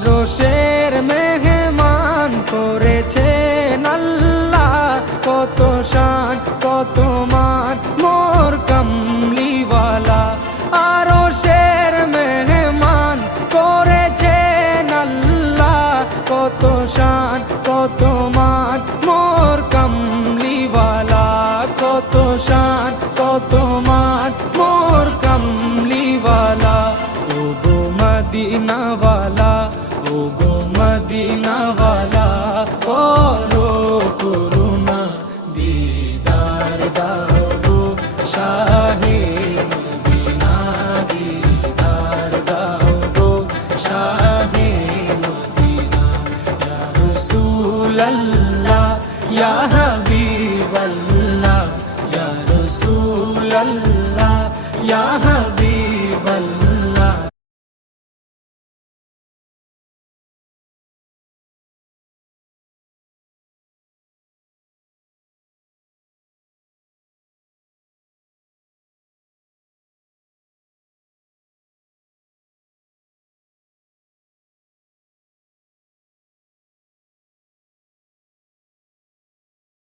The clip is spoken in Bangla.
আরশের মেহমান করেছেন আল্লাহ, কত শান কত মান মোর কামলিওয়ালা। আরশের মেহমান করেছেন আল্লাহ, কত শান কত মান মোর কামলিওয়ালা, কত শান কত মান মোর কামলিওয়ালা। ও গো মদিনাওয়ালা